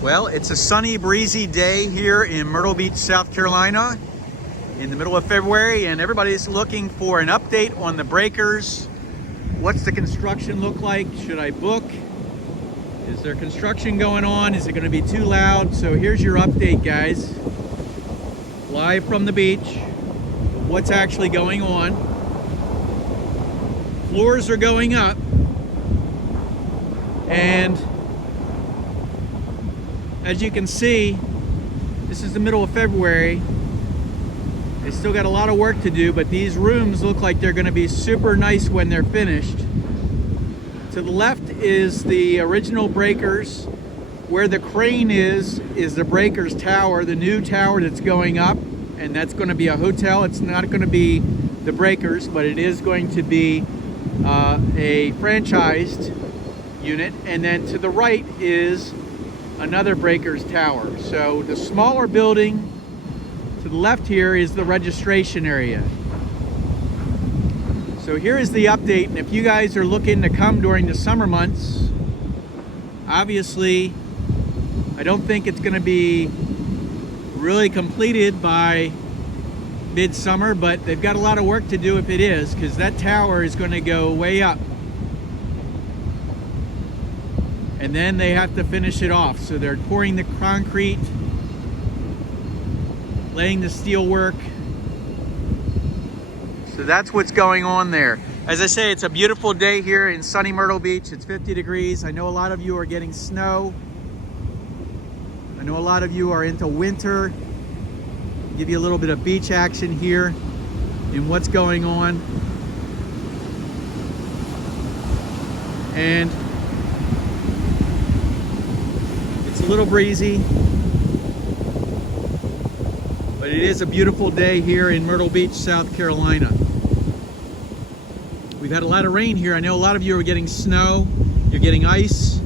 Well, it's a sunny, breezy day here in Myrtle Beach, South Carolina in the middle of February, and everybody's looking for an update on the breakers. What's the construction look like? Should I book? Is there construction going on? Is it going to be too loud? So here's your update, guys. Live from the beach of what's actually going on. Floors are going up, and as you can see, this is the middle of February. They still got a lot of work to do, but these rooms look like they're going to be super nice when they're finished. To the left is the original breakers. Where the crane is the breakers tower, the new tower that's going up, and that's going to be a hotel. It's not going to be the breakers, but it is going to be a franchised unit. And then to the right is another breakers tower. So the smaller building to the left here is the registration area. So here is the update, and if you guys are looking to come during the summer months, obviously I don't think it's going to be really completed by midsummer, but they've got a lot of work to do if it is, because that tower is going to go way up. And then they have to finish it off. So they're pouring the concrete, laying the steel work. So that's what's going on there. As I say, it's a beautiful day here in sunny Myrtle Beach. It's 50 degrees. I know a lot of you are getting snow. I know a lot of you are into winter. Give you a little bit of beach action here in what's going on. And it's a little breezy, but it is a beautiful day here in Myrtle Beach, South Carolina. We've had a lot of rain here. I know a lot of you are getting snow, you're getting ice,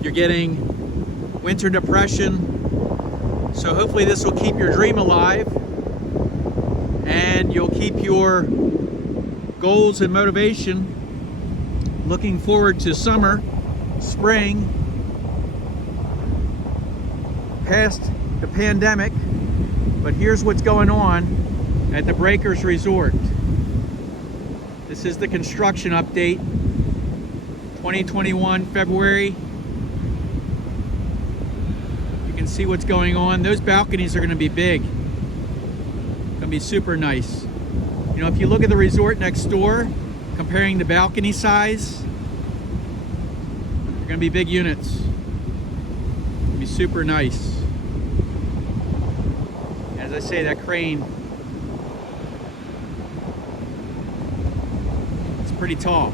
you're getting winter depression. So hopefully this will keep your dream alive, and you'll keep your goals and motivation looking forward to summer, spring, past the pandemic. But here's what's going on at the Breakers Resort. This is the construction update, 2021 February. You can see what's going on. Those balconies are going to be big. Going to be super nice. You know, if you look at the resort next door, comparing the balcony size, they're going to be big units. Going to be super nice. As I say, that crane, it's pretty tall.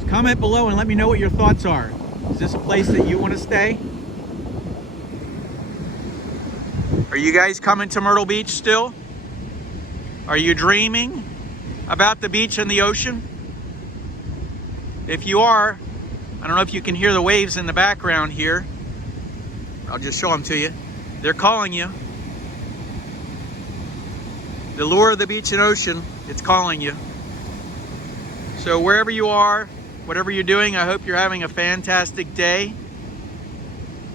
So comment below and let me know what your thoughts are. Is this a place that you want to stay? Are you guys coming to Myrtle Beach still? Are you dreaming about the beach and the ocean? If you are, I don't know if you can hear the waves in the background here. I'll just show them to you. They're calling you. The lure of the beach and ocean, it's calling you. So wherever you are, whatever you're doing, I hope you're having a fantastic day.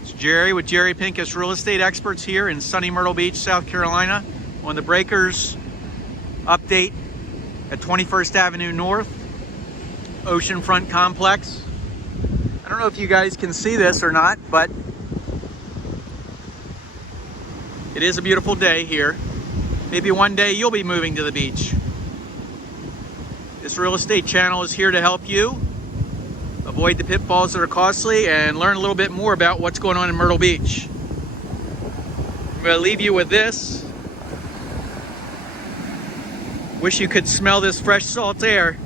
It's Jerry with Jerry Pincus Real Estate Experts here in sunny Myrtle Beach, South Carolina, on the Breakers update at 21st Avenue North, Oceanfront Complex. I don't know if you guys can see this or not, but it is a beautiful day here. Maybe one day you'll be moving to the beach. This real estate channel is here to help you avoid the pitfalls that are costly and learn a little bit more about what's going on in Myrtle Beach. I'm going to leave you with this. Wish you could smell this fresh salt air.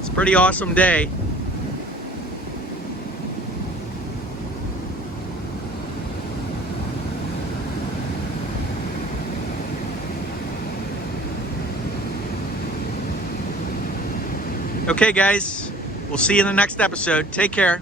It's a pretty awesome day. Okay, guys, we'll see you in the next episode. Take care.